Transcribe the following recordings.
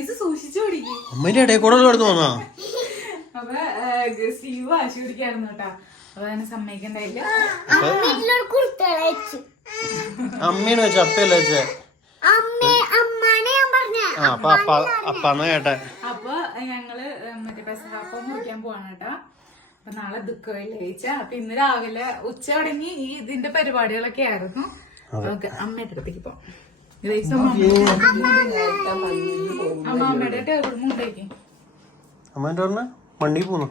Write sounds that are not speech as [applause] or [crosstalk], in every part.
Mayonnaise സൂക്ഷിച്ചു പിടിക്കും അമ്മേന്റെ ഇടയിൽ കൂടെ കിടന്നു പോന്നാ അപ്പൊ സ്റ്റീവ് വാശി പിടിക്കായിരുന്നു കേട്ടാ. അപ്പൊ അതിനെ സമ്മതിക്കണ്ടായില്ല? കുർത്തള വെച്ചു. അമ്മേന്ന് വെച്ച അപ്പയല്ല വെച്ച? അമ്മ അമ്മാനെ ഞാൻ പറഞ്ഞ. ആ അപ്പൊ അപ്പ അപ്പാന്ന് കേട്ടെ. അപ്പൊ ഞങ്ങൾ മറ്റേ പെസഹാപ്പം മുറിക്കാൻ പോവാണ് കേട്ടാ. അപ്പൊ നാളെ ദുഃഖ വെള്ളിയാഴ്ച അപ്പൊ ഇന്ന് രാവിലെ ഉച്ച തുടങ്ങി ഈ ഇതിന്റെ പരിപാടികളൊക്കെ ആയിരുന്നു. നമുക്ക് അമ്മയുടെ അടുത്തേക്ക് പോവാം അമ്മേന്റെ പറഞ്ഞ മണ്ണി പോന്നു?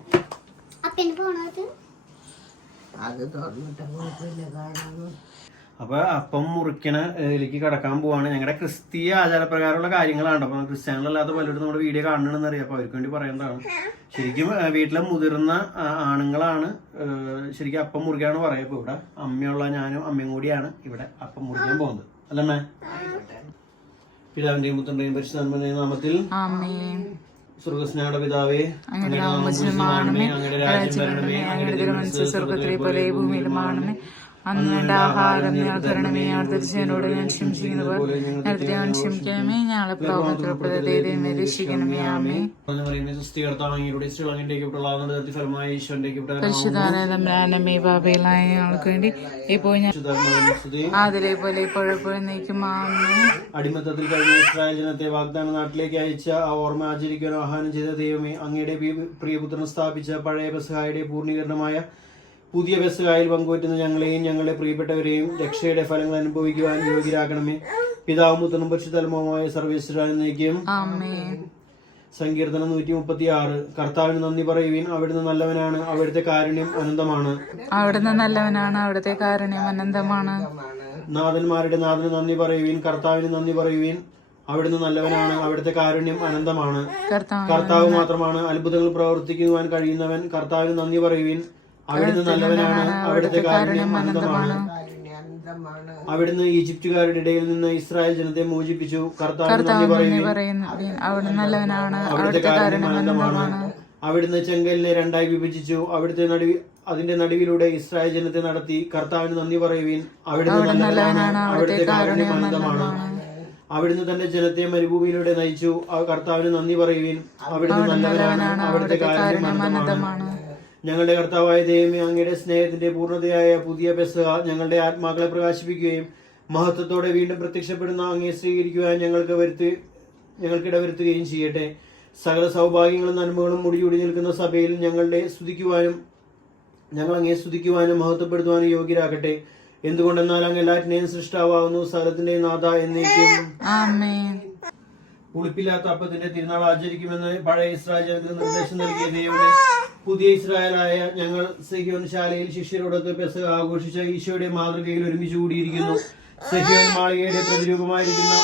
അപ്പൊ അപ്പം മുറിക്കണ ഇതിലേക്ക് കടക്കാൻ പോവാണ്. ഞങ്ങളുടെ ക്രിസ്തീയ ആചാരപ്രകാരമുള്ള കാര്യങ്ങളാണ്. അപ്പൊ ക്രിസ്ത്യാനികളല്ലാത്ത പലരും നമ്മുടെ വീഡിയോ കാണണമെന്ന് അറിയാം അപ്പൊ അവർക്ക് വേണ്ടി പറയേണ്ടതാണ്. ശരിക്കും വീട്ടിലെ മുതിർന്ന ആണുങ്ങളാണ് ശരിക്കും അപ്പം മുറിക്കാന്ന് പറയാ ഇപ്പൊ ഇവിടെ അമ്മയുള്ള ഞാനും അമ്മയും കൂടിയാണ് ഇവിടെ അപ്പം മുറിക്കാൻ പോകുന്നത്. അല്ലമ്മേ? പിതാവിന്റെയും പുത്രന്റെയും പരിശുദ്ധാത്മന്റെയും നാമത്തിൽ അമ്മേ സ്വർഗസ്നായുടെ പിതാവേ അങ്ങയുടെ നാമം അങ്ങയുടെ രാജ്യം വരണമേ. അങ്ങയുടെ സ്വർഗത്തിലെ പോലെ ഭൂമിയിലുമാണമേ അന്ന് വേണ്ട ആഹാരം ഞങ്ങൾ തരണമേ ഞങ്ങൾ തിരിച്ചതിനോട് ഞാൻ പോലെ ഞങ്ങൾക്ക് ഞാൻ ക്ഷമിക്കണമേ. ഞങ്ങളെ രക്ഷിക്കണമേ ആമേ. പരിശുദ്ധാനന്ദമേ ബാബയിലായ ഞങ്ങൾക്ക് വേണ്ടി ഇപ്പോൾ ഞാൻ അതിലെ പോലെ ഇപ്പോഴെപ്പോഴും നീക്കും ആമേ. അടിമത്തത്തിൽ കഴിഞ്ഞ ഇസ്രായേൽ ജനത്തെ വാഗ്ദാന നാട്ടിലേക്ക് അയച്ച ആ ഓർമ്മ ആചരിക്കുവാൻ ആഹ്വാനം ചെയ്ത ദൈവമേ അങ്ങയുടെ പ്രിയ- പ്രിയപുത്രൻ സ്ഥാപിച്ച പഴയ ബസഹായുടെ പൂർണീകരണമായ പുതിയ ബസ്ഹായിൽ പങ്കുവറ്റുന്ന ഞങ്ങളെയും ഞങ്ങളുടെ പ്രിയപ്പെട്ടവരെയും രക്ഷയുടെ ഫലങ്ങൾ അനുഭവിക്കുവാൻ യോഗ്യരാക്കണമേ പിതാവ് പുത്രനും പരിശുദ്ധലമമായ സർവേശ്വരനേക്കും സങ്കീർത്തനം നൂറ്റി മുപ്പത്തി ആറ് കർത്താവിന് നന്ദി പറയുവിൻ. അവിടുന്ന് നല്ലവനാണ്. അവിടുത്തെ കാരുണ്യം അനന്തമാണ്. അവിടുന്ന് നല്ലവനാണ്. അവിടുത്തെ കാരുണ്യം അനന്തമാണ്. നാഥന്മാരുടെ നാഥന് നന്ദി പറയുവിൻ. കർത്താവിന് നന്ദി പറയുവിൻ. അവിടുന്ന് നല്ലവനാണ്. അവിടുത്തെ കാരുണ്യം അനന്തമാണ്. കർത്താവ് മാത്രമാണ് അത്ഭുതങ്ങൾ പ്രവർത്തിക്കുവാൻ കഴിയുന്നവൻ. കർത്താവിന് നന്ദി പറയുവിൻ. അവിടുന്ന് നല്ലവനാണ് അവിടുത്തെ കാരുണ്യം അനന്തമാണ്. അവിടുന്ന് ഈജിപ്തുകാരുടെ ഇടയിൽ നിന്ന് ഇസ്രായേൽ ജനത്തെ മോചിപ്പിച്ചു. കർത്താവിന് നന്ദി പറയുവിൻ പറയുന്നു. അവിടുന്ന് നല്ലവനാണ്. അവിടുത്തെ കാരുണ്യം അനന്തമാണ്. അവിടുന്ന് ചെങ്കലിനെ രണ്ടായി വിഭജിച്ചു. അവിടുത്തെ നടുവി അതിന്റെ നടുവിലൂടെ ഇസ്രായേൽ ജനത്തെ നടത്തി കർത്താവിന് നന്ദി പറയുവിൻ. അവിടുന്ന് നല്ലവനാണ്. അവിടുത്തെ കാരുണ്യം അനന്തമാണ്. അവിടുന്ന് തന്റെ ജനത്തെ മരുഭൂമിയിലൂടെ നയിച്ചു. കർത്താവിന് നന്ദി പറയുവിൻ. അവിടുന്ന് നല്ലവനാണ്. അവിടുത്തെ കാരുണ്യം അനന്തമാണ്. ഞങ്ങളുടെ കർത്താവായ ദൈവമേ അങ്ങയുടെ സ്നേഹത്തിന്റെ പൂർണതയായ പുതിയ പെസഹ ഞങ്ങളുടെ ആത്മാക്കളെ പ്രകാശിപ്പിക്കുകയും മഹത്വത്തോടെ വീണ്ടും പ്രത്യക്ഷപ്പെടുന്ന അങ്ങയെ സ്വീകരിക്കുവാൻ ഞങ്ങൾക്ക് വരുത്തി ഞങ്ങൾക്കിട വരുത്തുകയും ചെയ്യട്ടെ. സകല സൗഭാഗ്യങ്ങളും നന്മകളും മുടിയൂടി നിൽക്കുന്ന സഭയിൽ ഞങ്ങളുടെ സ്തുതിക്കുവാനും ഞങ്ങൾ അങ്ങയെ സ്തുതിക്കുവാനും മഹത്വപ്പെടുത്തുവാനും യോഗ്യരാകട്ടെ. എന്തുകൊണ്ടെന്നാൽ അങ്ങ് എല്ലാറ്റിനെയും സൃഷ്ടാവാകുന്നു സ്ഥലത്തിന്റെ നാഥ എന്നേക്കും. പുളിപ്പില്ലാത്ത അപ്പത്തിന്റെ തിരുനാൾ ആചരിക്കുമെന്ന് പഴയ ഇസ്രായേൽ നിർദ്ദേശം നൽകിയ ദൈവമേ പുതിയ ഇസ്രായേലായ ഞങ്ങൾ സഹിയോൻ ശാലയിൽ ശിഷ്യരോടൊത്ത് പെസക ആഘോഷിച്ച ഈശോയുടെ മാതൃകയിൽ ഒരുമിച്ച് കൂടിയിരിക്കുന്നു. സഹിയോൻ മാളികയുടെ പ്രതിരൂപമായിരിക്കുന്ന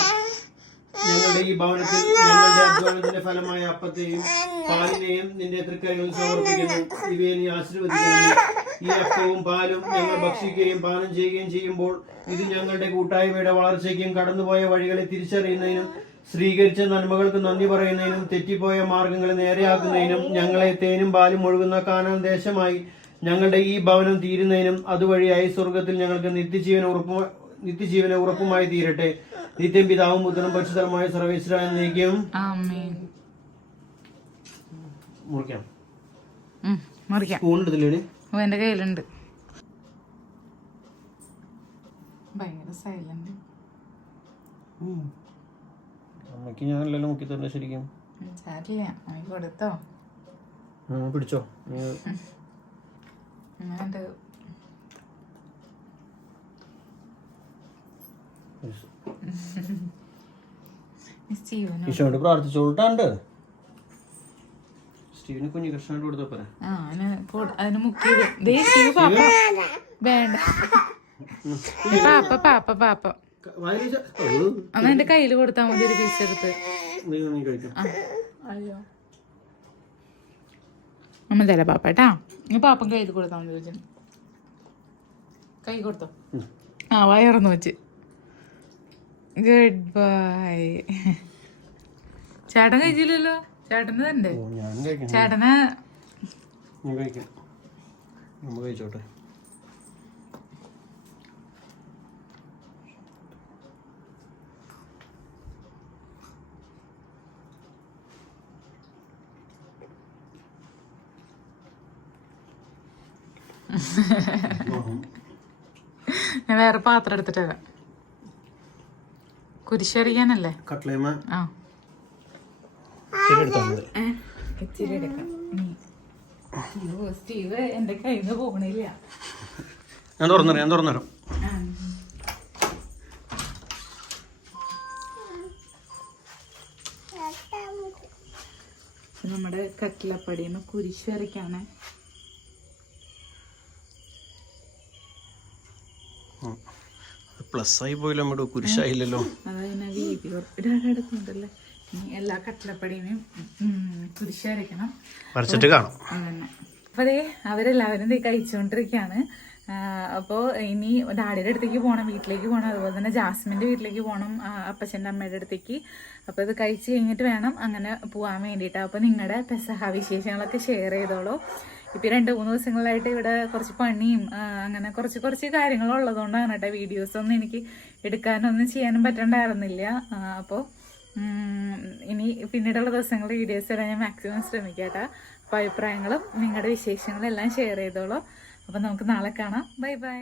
ഞങ്ങളുടെ ഈ ഭവനത്തിൽ ഞങ്ങളുടെ അധ്വാനത്തിന്റെ ഫലമായ അപ്പത്തെയും പാലിനെയും നിന്റെ തൃക്കരങ്ങളിൽ സമർപ്പിക്കുന്നു. ഇവയെ നീ ആശീർവദിക്കുന്നു ഈ അപ്പവും പാലും ഞങ്ങൾ ഭക്ഷിക്കുകയും പാനം ചെയ്യുകയും ചെയ്യുമ്പോൾ ഇത് ഞങ്ങളുടെ കൂട്ടായ്മയുടെ വളർച്ചയ്ക്കും കടന്നുപോയ വഴികളെ തിരിച്ചറിയുന്നതിനും സ്വീകരിച്ച നന്മകൾക്ക് നന്ദി പറയുന്നതിനും തെറ്റിപ്പോയ മാർഗങ്ങളെ നേരെയാക്കുന്നതിനും ഞങ്ങളെ തേനും പാലും ഒഴുകുന്ന കാനാൻ ദേശമായി ഞങ്ങളുടെ ഈ ഭവനം തീരുന്നതിനും അതുവഴിയായി സ്വർഗത്തിൽ ഞങ്ങൾക്ക് നിത്യജീവന ഉറപ്പ് നിത്യജീവന ഉറപ്പുമായി തീരട്ടെ. നിത്യം പിതാവും പുത്രനും പരിശുദ്ധമായ സർവേശ്വരായ നീക്കും ആമേ മുറിക്കാം. ഉം, മുറിക്കാം. സ്പൂൺ എടുത്തില്ലേ ഓ എന്റെ കയ്യിലുണ്ട്. ഭയങ്കര സൈലന്റ് അമ്മയ്ക്ക് ഞാനല്ലല്ലോ മുക്കി ശരിക്കും. സാരില്ല കൊടുത്തോ? പിടിച്ചോ. ഈശോണ്ട് പ്രാർത്ഥിച്ചോട്ടാണ്ട്. സ്റ്റീവിന് കുഞ്ഞു കൃഷ്ണനായിട്ട് കൊടുത്തപ്പോ അതിന് മുക്കിയത് വേണ്ട. പാപ്പ പാപ്പ പാപ്പ. അന്ന് എന്റെ കയ്യിൽ കൊടുത്താ മതി ഒരു പീസ് എടുത്ത്. അമ്മ തല പാപ്പ കേട്ടാ ഈ പാപ്പൻ കയ്യിൽ കൊടുത്താ മതി ചോദിച്ചു കൈ കൊടുത്തോ? ആ വയറന്ന് വെച്ച്. ഗുഡ് ബൈ ചേട്ടൻ കഴിച്ചില്ലല്ലോ? ചേട്ടന് തന്നെ ചേട്ടന് കഴിക്കാം. കഴിച്ചോട്ടെ. [laughs] ഞാൻ വേറെ പാത്രം എടുത്തിട്ട് വരാം. കുരിശരിക്കാനല്ലേ കട്ട്ലേമ ആ. സ്റ്റീവ് എന്റെ കയ്യിൽ നിന്ന് പോകണില്ല. ഞാൻ ഞാൻ. നമ്മുടെ കട്ടിലപ്പടിന്ന് കുരിശ് വരയ്ക്കാണ്. പ്ലസ് ആയി പോയില്ല നമ്മുടെ കുരിശായില്ലല്ലോ. എല്ലാ കട്ടിലപ്പടിയും കുരിശായിരിക്കണം വരച്ചിട്ട് കാണാം. അതന്നെ. അപ്പൊ അതെ അവരെല്ലാവരും ദേ കഴിച്ചുകൊണ്ടിരിക്കുകയാണ് അപ്പോൾ ഇനി ഡാഡിയുടെ അടുത്തേക്ക് പോകണം വീട്ടിലേക്ക് പോകണം അതുപോലെ തന്നെ ജാസ്മിന്റെ വീട്ടിലേക്ക് പോകണം അപ്പച്ചന്റെ അപ്പച്ചന്റെ അമ്മയുടെ അടുത്തേക്ക്. അപ്പോൾ ഇത് കഴിച്ച് കഴിഞ്ഞിട്ട് വേണം അങ്ങനെ പോവാൻ വേണ്ടിയിട്ട്. അപ്പോൾ നിങ്ങളുടെ പെസഹ വിശേഷങ്ങളൊക്കെ ഷെയർ ചെയ്തോളൂ. ഇപ്പം രണ്ട് മൂന്ന് ദിവസങ്ങളായിട്ട് ഇവിടെ കുറച്ച് പണിയും അങ്ങനെ കുറച്ച് കുറച്ച് കാര്യങ്ങളുള്ളതുകൊണ്ടാണ് കേട്ടോ വീഡിയോസ് ഒന്നും എനിക്ക് എടുക്കാനൊന്നും ചെയ്യാനും പറ്റണ്ടായിരുന്നില്ല. അപ്പോൾ ഇനി പിന്നീടുള്ള ദിവസങ്ങളിൽ വീഡിയോസ് തരാൻ ഞാൻ മാക്സിമം ശ്രമിക്കാം അഭിപ്രായങ്ങളും നിങ്ങളുടെ വിശേഷങ്ങളും എല്ലാം ഷെയർ ചെയ്തോളൂ. അപ്പോൾ നമുക്ക് നാളെ കാണാം. Bye bye